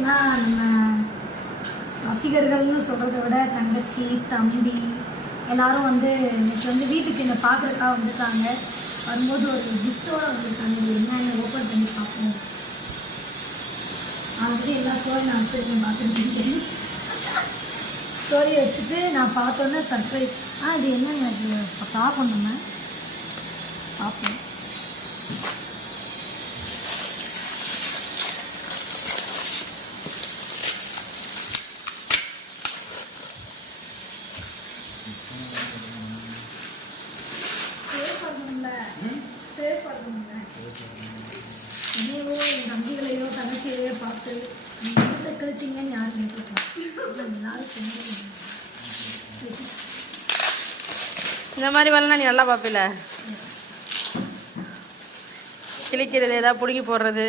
பார்த்தீங்கன்னா நம்ம ரசிகர்கள்னு சொல்கிறத விட தங்கச்சி தம்பி எல்லாரும் வந்து இன்னைக்கு வந்து வீட்டுக்கு என்னை பார்க்குறக்கா வந்திருக்காங்க. வரும்போது ஒரு கிஃப்டோட வந்திருக்காங்க. இது ஓப்பன் பண்ணி பார்ப்போம். ஆல்ரெடி எல்லா ஸ்டோரி நான் வச்சுருக்கேன் பார்த்துருக்கேன் ஸ்டோரி வச்சுட்டு நான் பார்த்தோன்னே சர்ப்ரைஸ் ஆ இது என்ன எனக்கு பார்க்கணுமே பார்ப்போம் நம்ம பார்ப்போம் சேஃப் ஆகணும்ல சேஃப் என்னையோ என் தம்பிகளையோ தங்கச்சியையோ பார்த்து நீங்க வீட்டில் கழிச்சிங்கன்னு யாரும் கேட்கலாம் எல்லாரும் இந்த மாதிரி வேலைனா நீ நல்லா பார்ப்பில. கிழிக்கிறது ஏதாவது பிடுங்கி போடுறது.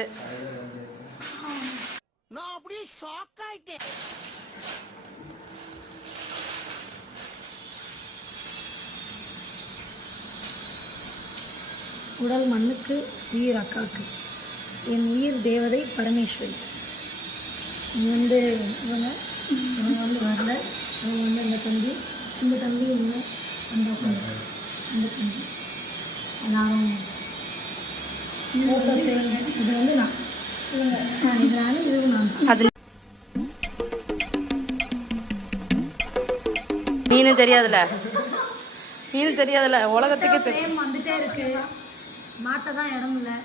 உடல் மண்ணுக்கு உயிர் அக்காவுக்கு என் உயிர் தேவதை பரமேஸ்வரி. இங்க வந்து இவங்க இவங்க வந்து வரல. இவங்க வந்து இந்த தம்பி இந்த தம்பி இவங்க அந்த அந்த தம்பி. எல்லாரும். இது வந்து நான். இது நான் இதுவும் நான் நீனு தெரியாதுல நீனு தெரியாதுல உலகத்துக்கே வந்துட்டே இருக்கு. மாட்ட தான் இடம் இல்லை.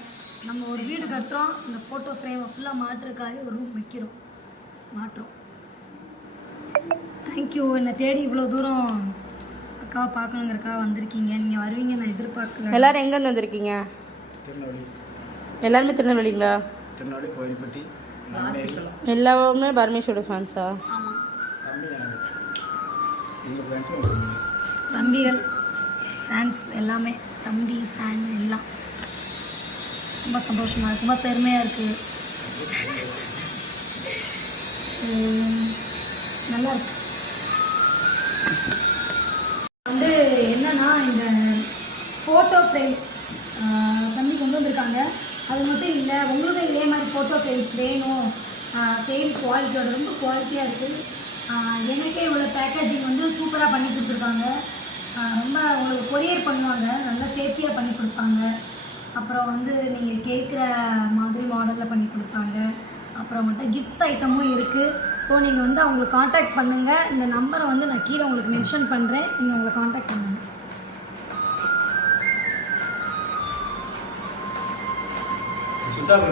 நம்ம ஒரு வீடு கட்டுறோம் இந்த ஃபோட்டோ ஃப்ரேமை ஃபுல்லாக மாட்டுறதுக்காக ஒரு ரூம் வைக்கிறோம். மாட்டுறோம் தேங்க்யூ என்னை தேடி இவ்வளோ தூரம் அக்காவை பார்க்கணுங்கிறக்காக வந்திருக்கீங்க. நீங்கள் வருவீங்க நான் எதிர்பார்க்கல. எல்லாரும் எங்கேருந்து வந்திருக்கீங்க? திருநெல்வேலி. எல்லாருமே திருநெல்வேலிங்களா? திருநெல்வேலி கோயில்பட்டி எல்லாருமே பரமேஸ்வரோட ஃபேன்ஸா தம்பிகள் ஃபேன்ஸ் எல்லாமே. தம்பி ஃபேன் எல்லாம். ரொம்ப சந்தோஷமாக இருக்குது ரொம்ப பெருமையாக இருக்குது நல்லா இருக்கு. வந்து என்னன்னா இந்த ஃபோட்டோ ஃப்ரேம் தம்பி கொண்டு வந்திருக்காங்க. அது மட்டும் இல்லை உங்களுக்கும் இதே மாதிரி ஃபோட்டோ ஃப்ரேம்ஸ் வேணும். சேம் குவாலிட்டியோட ரொம்ப குவாலிட்டியாக இருக்குது எனக்கே இவ்வளோ பேக்கேஜிங் வந்து சூப்பராக பண்ணி கொடுத்துருக்காங்க. ரொம்ப உங்களுக்கு கொரியர் பண்ணுவாங்க. நல்லா சேஃப்டியாக பண்ணி கொடுப்பாங்க. அப்புறம் வந்து நீங்கள் கேட்குற மாதிரி மாடலில் பண்ணி கொடுப்பாங்க அப்புறம் மட்டும் கிஃப்ட்ஸ் ஐட்டமும் இருக்குது ஸோ நீங்கள் வந்து அவங்களை காண்டாக்ட் பண்ணுங்கள் இந்த நம்பரை வந்து நான் கீழே உங்களுக்கு மென்ஷன் பண்ணுறேன் நீங்கள் அவங்களை காண்டாக்ட் பண்ணுங்கள் சுவிட்ச் ஆஃப்